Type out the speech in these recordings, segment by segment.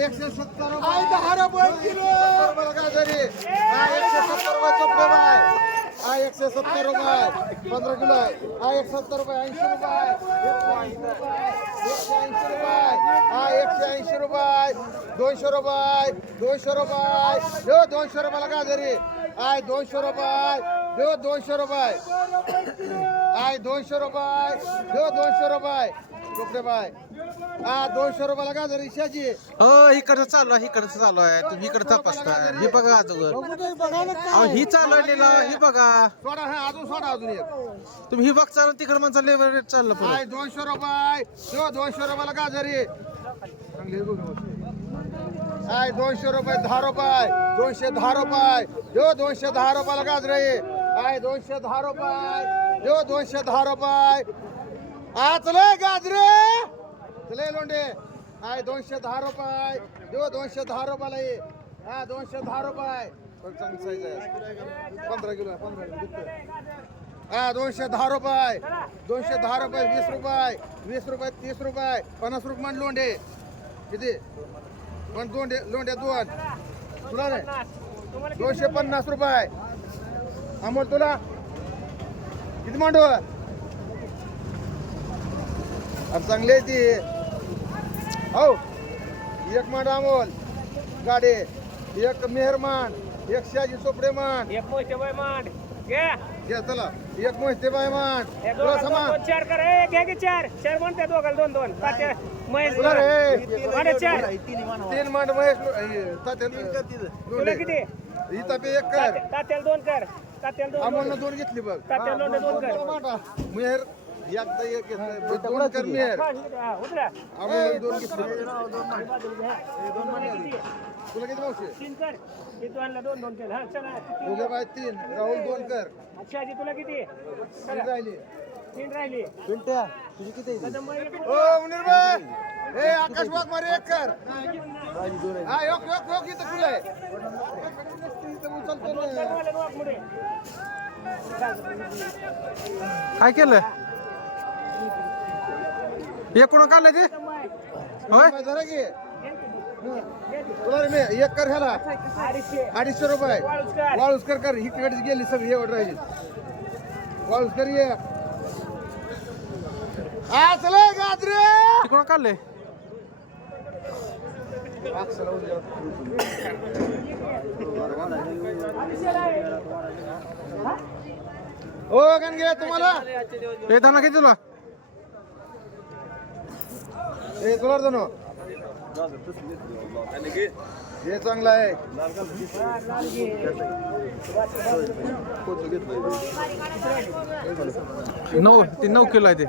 170 रुपये 10 रुपये किलो गाजरी 170 रुपये चोपडे बाय 170 रुपये 15 किलो 170 रुपये 80 रुपये 180 रुपये 180 रुपये 200 रुपये 200 रुपये 200 रुपये गाजरी 200 रुपये 200 रुपये 200 रुपये 200 रुपये चोपडे बाय 200 रुपयाला गाजर इशाची हो इकडचं चालू आहे तुम्ही इकडे तपासता हे बघा अगोदर ही चालू आहे ही बघा सोडा सोडा अजून एक तुम्ही ही बघ चालू तिकडे म्हणता लेबर रेट चाललं पुढे 200 रुपये 200 रुपयाला गाजरी 200 रुपये 10 रुपये 210 रुपये 210 रुपयाला गाजर 210 रुपये 210 रुपये चले गाजरे चले लोंडे 210 रुपये 210 रुपयाला ये 210 रुपये पण चांगली साईज आहे 15 किलो 210 रुपये 210 रुपये 20 रुपये 20 रुपये 30 रुपये 50 रुपये मान लोंडे किती पण लोंडे दोन तुला रे 250 रुपये अमोल तुला किती मांडव अब चांगले ती हो एक मांड अमोल गाडी एक मेहरमान एक शाजी चोपडे मान एक मोठे बाय मांड घे घे चला एक मोहिते बाय मान तुला समा चार कर घे की चार म्हणते दोघाला दोन दोन तात्या महेश तुला रे मांडे चार तीन मांड महेश तुला किती इथं बी एक कर तात्याला दोन कर तात्याला दोन अमोलनं दोन घेतली बघ तात्याला दोन कर मेहर एकदा एक घेतलं दोन कर मेहर उतरा अमोलनं दोन घेतली तुला किती मावशी तीन कर हे दोनला दोन दोन केलं हा चला तुझ्या बाय तीन राहुल दोन कर अच्छा आजी तुला किती तीन राहिली तीन राहिली पिंट्या तुझी किती कदम बाई ओ मुनीर भाई ए आकाश वाघ मारे एक कर हा योग इथं खुलं आहे इथं उचलतो ना काय केलं हे कोण काढलं ते होय जरा घे तुला रे मी एक कर ह्याला 250 रुपये वाळूसकर कर ही तिकडची गेली सगळी एवढ राहिली वाळूसकर ये चला गाजरे ते कोण काढले हो गणगे तुम्हाला हे त्यांना किती तुला हे तुला दोन हे चांगलं आहे ते 9 किलो आहे ते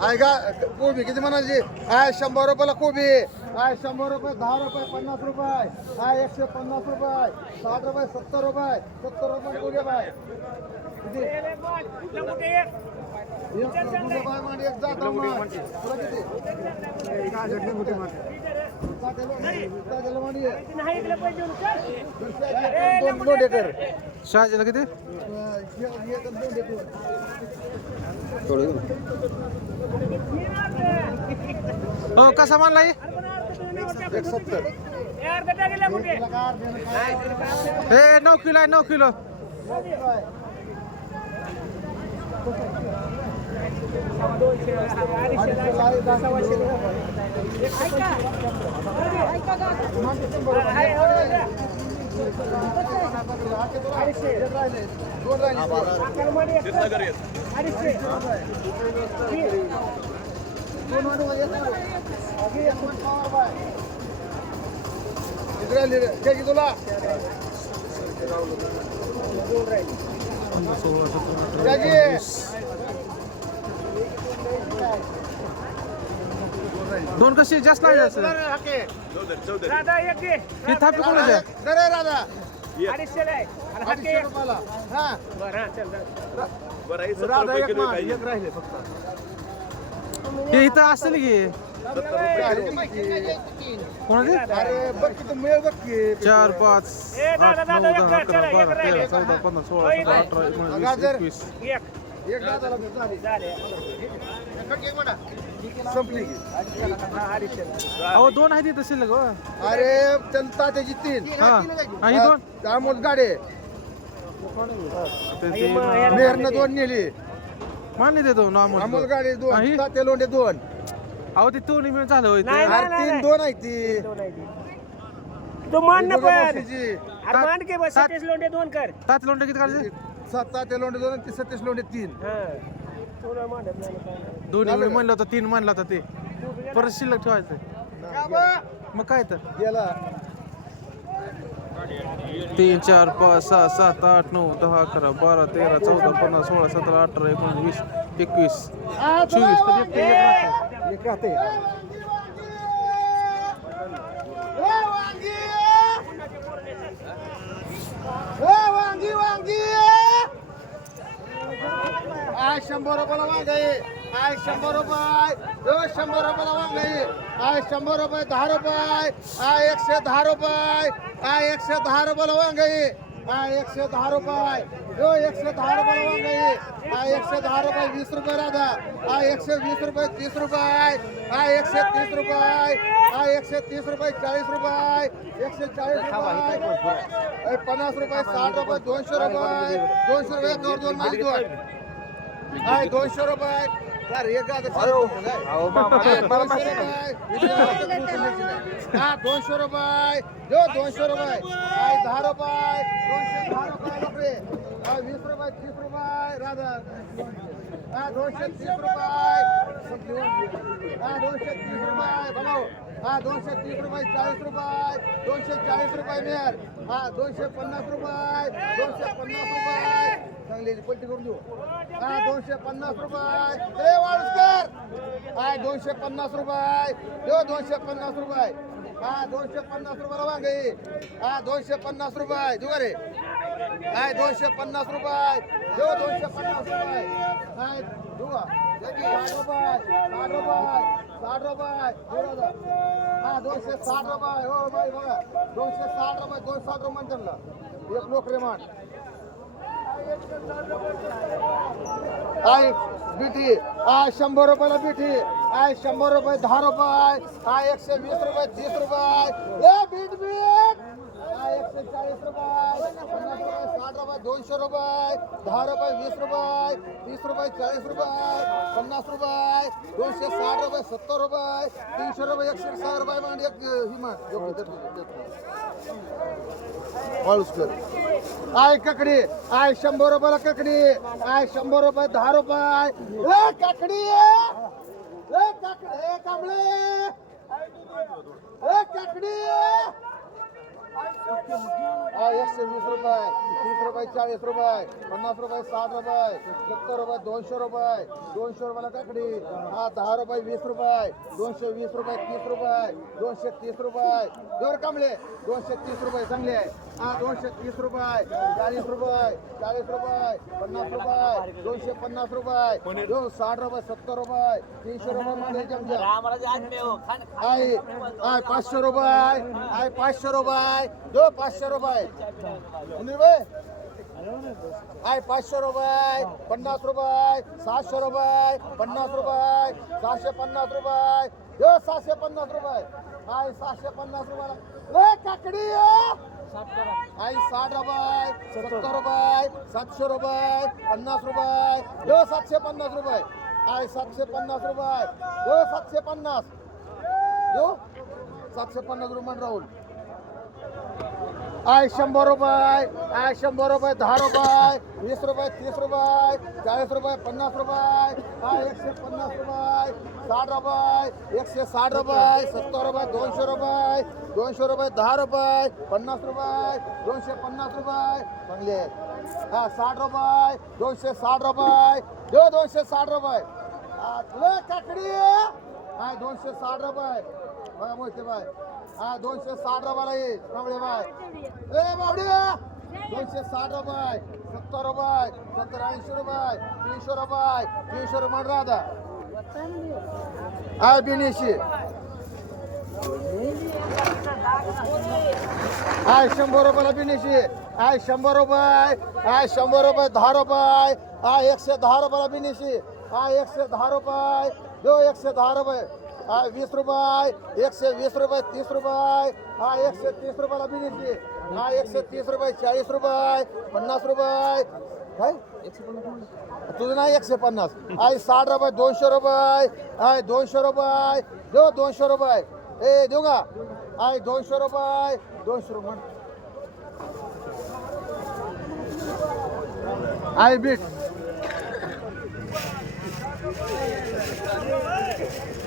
आहे का कोबी किती म्हणायची आहे 100 रुपयाला कोबी आहे 100 रुपये 10 रुपये 50 रुपये आहे 150 रुपये 60 रुपये 70 रुपये 70 रुपये कोबी बाय किती एक जाता तुला किती शहाजीला किती हो कसा मानला 170 हे 9 किलो आहे 9 किलो तुला दोन कशी जास्त लागले असेल दादा एक घे ही थापी कोणाच्या जरे राधा 250 आहे आणि हा घे. रुपयाला हा बरं हा चल राधा एक मान, एक राहिले फक्त हे इथं असेल की कोणाचे अरे बघ किती मिळ बघ की 4 5 ए, 8 दादा, 9 दादा, 10 11 एक 12 राहिले. 13 14 15 16 17 18 19 20 21 एक एक दादाला झाली झाले एक म्हणा संपली की. अहो दोन आहे तिथं शिल्लक हो. अरे जनता त्याची 3 हा हा, ही दोन त्यामुळे गाडी मेहरनं 2 नेली. मानले ते दोन अमोल अमोल गाडी हा, 2 ही? तात्या लोंढे 2. अहो ते दोन्ही मिळून झालं होय ते. नाही. अरे 3-2 आहे ती. तू मान ना दोघं पण बसायची. अरे मान के बस 27 लोंढे 2 कर तात लोंढे किती काढले? 7 तात्या लोंढे 2 आणि 37 लोंढे 3. हा तुला मांडत नाही काय नाही. दोन्ही मिळून म्हणलं होतं 3 म्हणलं होतं ते परत शिल्लक ठेवायचं मग काय तर गेला 3 4 5 6 7 8 9 10 11 12 13 14 15 16 17 18 19 20 21 24 तर एक राहतं. एक राहते. वांगी वांगी आय 100 रुपयाला वांगाई. आय 100 रुपये. 100 रुपयाला वांगाई. आय 100 रुपये. 10 रुपये. आय 110 रुपये. आय 110 रुपयाला वांगाई. आय 110 रुपये. 110 रुपयाला वांगाई. आय 110 रुपये. 20 रुपये राधा. आय 120 रुपये. 30 रुपये. आय 130 रुपये. आय 130 रुपये. 40 रुपये. 140 रुपये. 50 रुपये. 60 रुपये. 200 रुपये. 200 रुपये. 2 माली 2. आय 200 रुपये. सर एक गादा 200 रुपये. हा 200 रुपये. 200 रुपये. आय 10 रुपये. 210 रुपये लोकरे. 20 रुपये. 30 रुपये राधा. 230 रुपये. 230 रुपये बनव. 230 रुपये. 40 रुपये. 240 रुपये मेर. 250 रुपये. 250 रुपये. चांगली पलटी करून देऊ. 250 रुपये. ए वाळूसकर. 250 रुपये. 250 रुपये. 250 रुपयाला वांगे. 250 रुपये देऊ रे. 250 रुपये. 250 रुपये. देऊ 60 रुपये. 60 रुपये. 60 रुपये. 260 रुपये. हो बाई बघा 260 रुपये. 260 रुपये मान त्यांना एक लोकरे मान. आय बिठी. 100 रुपयाला बिठी. 100 रुपये. 10 रुपये. 120 रुपये. 30 रुपये. ए बीट बीट. 140 रुपये. 50 रुपये. 60 रुपये. 200 रुपये. 10 रुपये. 20 रुपये. 30 रुपये. 40 रुपये. 50 रुपये. 260 रुपये. 70 रुपये. 300 रुपये. 160 रुपये मान एक ही मान वाळूसकर. आय ककडी. 100 रुपयाला ककडी. 100 रुपये. 10 रुपये. ए काकडी. ए काकडी. ए कांबळे. ए काकडी. 120 रुपये. 30 रुपये. 40 रुपये. 50 रुपये. 60 रुपये. 70 रुपये. 200 रुपये. 200 रुपयाला काकडी. 10 रुपये. 20 रुपये. 220 रुपये. 30 रुपये. 230 रुपये. जोर कांबळे. 230 रुपये चांगले. 230 रुपये. 40 रुपये. 40 रुपये. 50 रुपये. 250 रुपये. 60 रुपये. 70 रुपये. 300 रुपये मध्ये चमचा. आय 500 रुपये. 500 रुपये. 500 रुपये. आय 500 रुपये. 50 रुपये. 700 रुपये. 50 रुपये. 750 रुपये. 750 रुपये. आय 750 रुपयाला काकडी. आई 60 रुपये. 70 रुपये. 700 रुपये. 50 रुपये. 750 रुपये. आय 750 रुपये. 750. 750 रुपये राहुल. आय 100 रुपये. आय 100 रुपये. 10 रुपये. 20 रुपये. 30 रुपये. 40 रुपये. 50 रुपये. आय 150 रुपये. 60 रुपये. 160 रुपये. 70 रुपये. 200 रुपये. 200 रुपये. 10 रुपये. 50 रुपये. 250 रुपये चांगले. 60 रुपये. 260 रुपये. 260 रुपये. काकडी. 260 रुपये. बघा मोठे बाय. 260 रुपयाला ये कांबळे बाय. ए बावडी. 260 रुपये. 70 रुपये. 70 80 रुपये. 300 रुपये. 300 रुपये राधा. आय बिनीशी. आय 100 रुपयाला बिनीशी. आय 100 रुपये. आय 100 रुपये. 10 रुपये. आय 110 रुपयाला बिनीशी. आय 110 रुपये. दो 110 रुपये 20 रुपये 120 रुपये 30 रुपये 130 रुपयाला बिनीची 130 रुपये 40 रुपये 50 रुपये काय तुझं नाही 150 60 रुपये 200 रुपये 200 रुपये दो 200 रुपये देऊ का 200 रुपये 200 रुपये बीट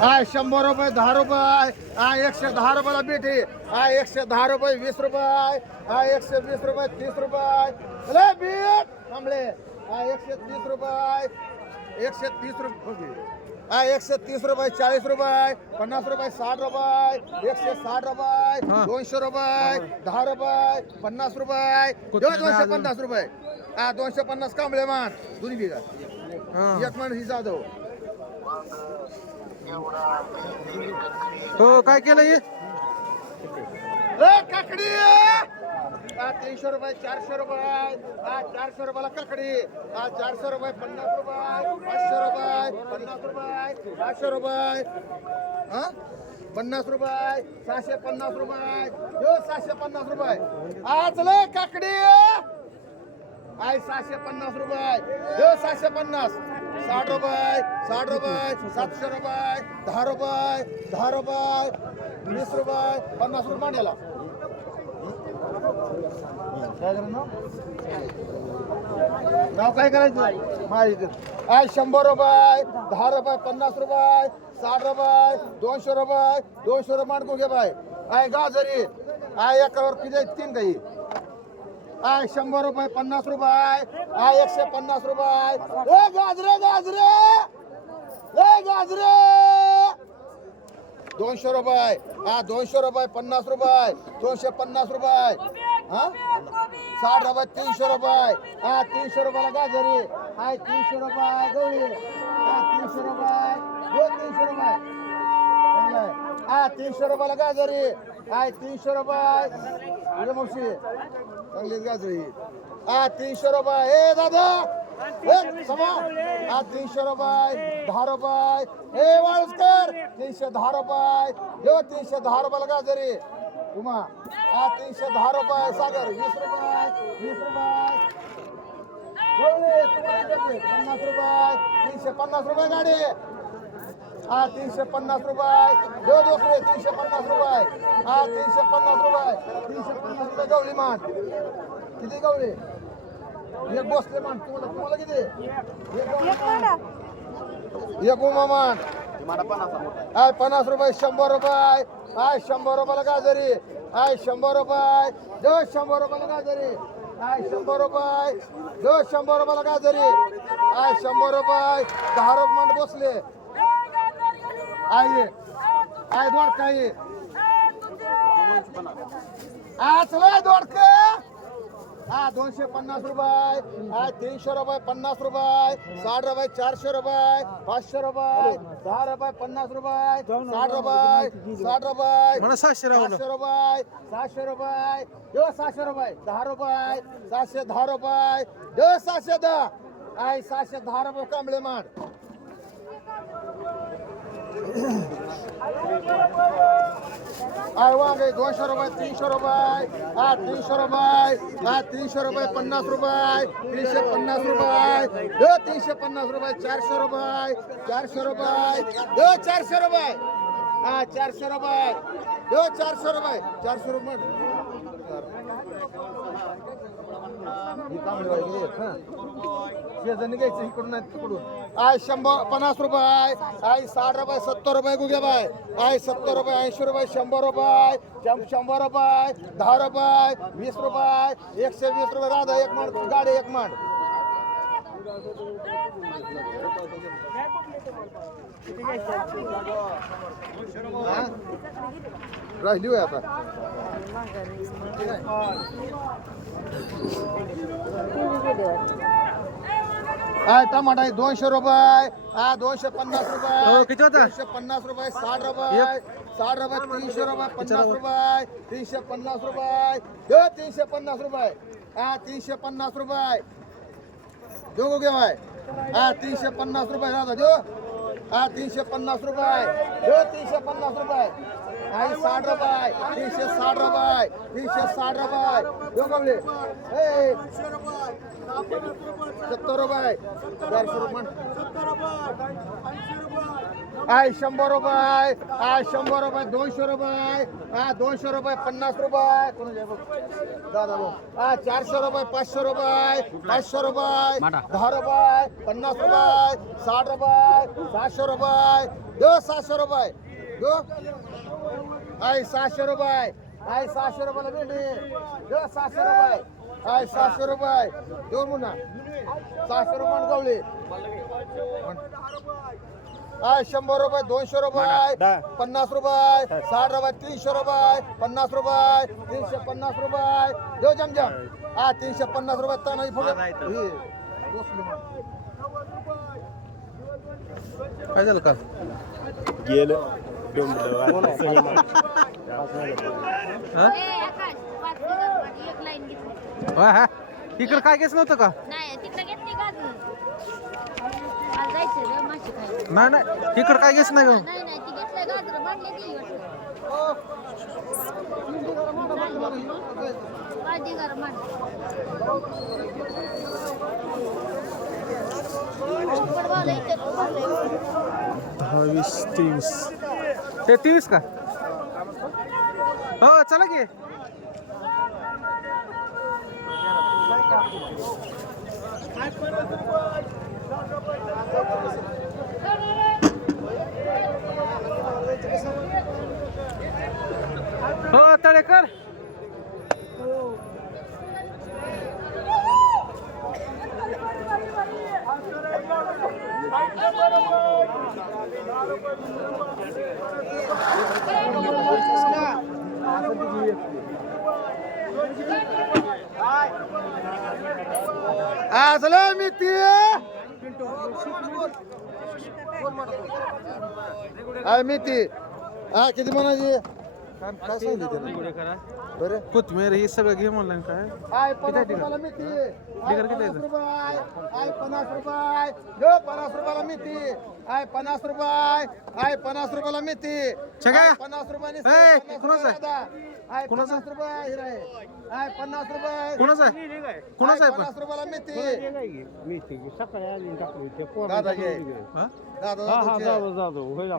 100 रुपये 10 रुपये 110 रुपयाला बीट आहे 110 रुपये 20 रुपये 120 रुपये 30 रुपये बीट थांबले 130 रुपये 130 रुपये 130 रुपये 40 रुपये 50 रुपये 60 रुपये 160 रुपये 200 रुपये 10 रुपये 50 रुपये 250 रुपये 250 कांबळे मान दोन्ही बिघा एक मान ही जाधव हो काय केलं हे काकडी 300 रुपये 400 रुपये 400 रुपयाला काकडी 400 रुपये 50 रुपये 500 रुपये 50 रुपये 500 रुपये 50 रुपये 650 रुपये 750 रुपये चले काकडी 750 रुपये 750 60 रुपये 60 रुपये 700 रुपये 10 रुपये 10 रुपये 20 रुपये 50 रुपये मांडायला नाव काय करायचं माहिती 100 रुपये 10 रुपये 50 रुपये 60 रुपये 200 रुपये 200 रुपये मांडको घे बाय गाजरी एकावर किती 3 काही 100 रुपये 50 रुपये 150 रुपये गाजरे गाजरे गाजरे 200 रुपये 200 रुपये 50 रुपये 250 रुपये 60 रुपये 300 रुपये 300 रुपयाला गाजरी 300 रुपये गवळी 300 रुपये 300 रुपये 300 रुपयाला गाजरी 300 रुपये मावशी चांगलीच गाजरी 300 रुपये हे दादा 300 रुपये 10 रुपये वाळूसकर 310 रुपये 310 रुपयाला गाजरी उमा 310 रुपये सागर 20 रुपये 20 रुपये 50 रुपये 350 रुपये गाडी 350 रुपये दोसरे 350 रुपये 350 रुपये 350 रुपये गवळी मान किती गवळी एक बसले मान तुम्हाला किती एक उमा मान 50 रुपये 100 रुपये 100 रुपयाला गाजरी 100 रुपये 100 रुपयाला गाजरी 100 रुपये 100 रुपयाला गाजरी 100 रुपये 10 रुपये मान बसले दोडका चला दोडका 250 रुपये 300 रुपये 50 रुपये 60 रुपये 400 रुपये 500 रुपये 10 रुपये 50 रुपये 60 रुपये 60 रुपये मला 700 राहून 500 रुपये 700 रुपये 700 रुपये 10 रुपये 710 रुपये 710 710 रुपये कांबळे माड वांगे 200 रुपये 300 रुपये 300 रुपये 300 रुपये 50 रुपये 350 रुपये 350 रुपये 400 रुपये 400 रुपये 400 रुपये 400 रुपये 400 रुपये 400 रुपये घ्यायचं इकडून तिकडून 150 रुपये 60 रुपये 70 रुपये गुगे बाय 70 रुपये 80 रुपये 100 रुपये 100 रुपये 10 रुपये 20 रुपये 120 रुपये राधा एक मांड गाडी एक मांड राहिली होय आता टमाटा 200 रुपये 250 रुपये किती होता 250 रुपये 60 रुपये 60 रुपये 300 रुपये 50 रुपये 350 रुपये 350 रुपये 350 रुपये दोघो घे भाई 350 रुपये राहता दो हा 350 रुपये 350 रुपये आई 60 रुपये 360 रुपये 360 रुपये देऊ कमले 70 रुपये 400 रुपये आय 100 रुपये आय 100 रुपये 200 रुपये 200 रुपये 50 रुपये दादा भाऊ 400 रुपये 500 रुपये 500 रुपये 10 रुपये 50 रुपये 60 रुपये 700 रुपये 700 रुपये आय 700 रुपये आय 700 रुपये भेंडी 700 रुपये आय 700 रुपये दोन मुन्ना 700 रुपये गवळी आय 100 रुपये 200 रुपये 50 रुपये 60 रुपये 300 रुपये 50 रुपये 350 रुपये देऊ जमजम 350 रुपये तानाजी फुले काय झालं का गेलं हा इकडं काय घेच नव्हतं का नाही तिकडे घेतली का अजून मला जायचं रे माशी खायला नाही नाही इकडं काय घेच नाही घेऊन नाही नाही ती घेतलंय गाजर म्हणले ती काळजी करा मान 20 23 ते 23 का हो चला की हो तळेकर चला मी ती मेथी किती म्हणायची काय सांगितलं त्यानं? बरं कोथमीर ही सगळं घे म्हणलं काय आय 50 रुपयाला मेथी आय 50 रुपये आय 50 रुपये जो 50 रुपयाला मेथी आय 50 रुपये आय 50 रुपयाला मेथी छगा 50 रुपयाने ए, कोणाचं आहे? आय कोणाचं? 50 रुपये हिरा आहे आय 50 रुपये कोणाचं आहे कोणाचं आहे 50 रुपयाला मेथी सकाळी आली टाकली ते दादा घे हा दादा हा घे. जातो होईल आय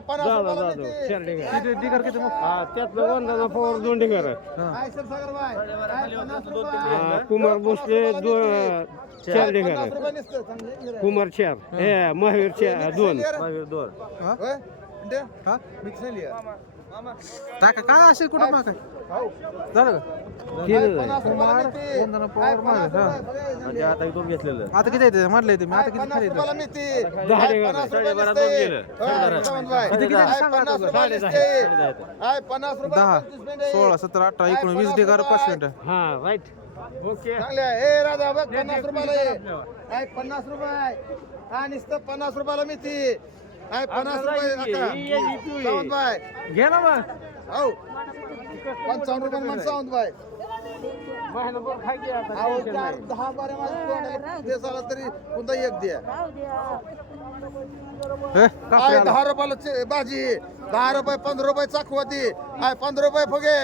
50 रुपयाला मेथी किती डिगर किती मग हा त्यातलं वंदना पवार दोंडेकर आय शिरसागर बाय आय 50 रुपये कुमार भोसले आय 50 चारडेकर रुपये नुसतं चांगले हिरा आहे. कुमार चार हे महावीर चार दोन हा होय? दे. हा मिक्स नाही लिहा. टाका काय असेल कुठं मग काय हाऊ. झालं का आय 50 रुपयाला मेथी. वंदना पवार आय 50 मागे, हा. रुपये. बघा, आता किती येते म्हटलं येते मी आता आय किती 50 खाली रुपयाला मेथी. दहा आय डेगा. 50 रुपये नुसते. होय, श्रावण बाई. किती आय सांगा 50 आता. रुपये नुसते. आय 50 रुपये 10 25 मिनिटे. 16 17 18 19 20 डिगर 5 मिनिटं हा राईट ओके चांगले आहे. ए राजा बघ 50 रुपयाला ये. आय 50 रुपये. हा नुसतं 50 रुपयाला मेथी. आय 50 रुपये अक्का. श्रावण बाई. घे ना मग हाऊ. 55 रुपये म्हण श्रावण बाई. महिनाभर खाय की आता अहो 4 10 बारे माझ्या तोंडाला फेस आला तरी कोणता एक द्या. हे आय कापल्याला. 10 रुपयाला भाजी 10 रुपये 15 रुपये चाकवती आय 15 रुपये फुगे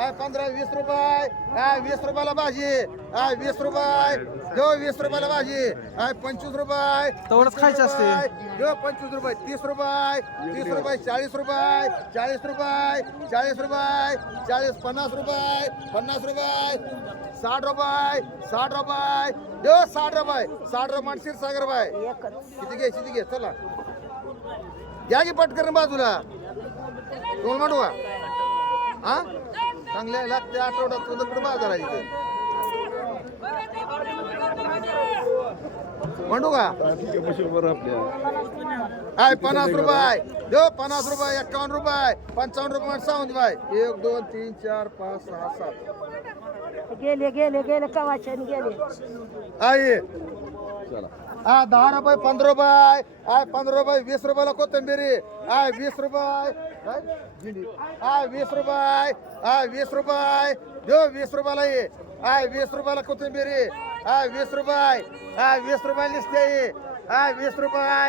आय 15 20 रुपये आय 20 रुपयाला भाजी आय 20 रुपये जो 20 रुपयाला भाजी आय 25 रुपये तेवढंच खायचं असते. जो 25 रुपये 30 रुपये 30 रुपये 40 रुपये 40 रुपये 40 रुपये 40 50 रुपये 50 रुपये 60 रुपये 60 रुपये जो 60 रुपये 60 रुपये मानशीर सागर बाय किती घे चला या की पटकन बाजूला दोन मांडू का हा चांगले लागते आठवड्यात तुझ्याकडे बाजार आहे इथे मांडू का आय 50 रुपये देऊ 50 रुपये 51 रुपये 55 रुपये 57 रुपये 1 2 3 4 5 6 7 गेले कवाचे गेले आहे हा 10 रुपये 15 रुपये आय 15 रुपये 20 रुपयाला कोथिंबिरी आय 20 रुपये काय? भेंडी. आय 20 रुपये आय 20 रुपये देऊ 20 रुपयाला ये आय 20 रुपयाला कोथिंबिरी आय 20 रुपये आय 20 रुपये लिस्ट आहे हा 20 रुपये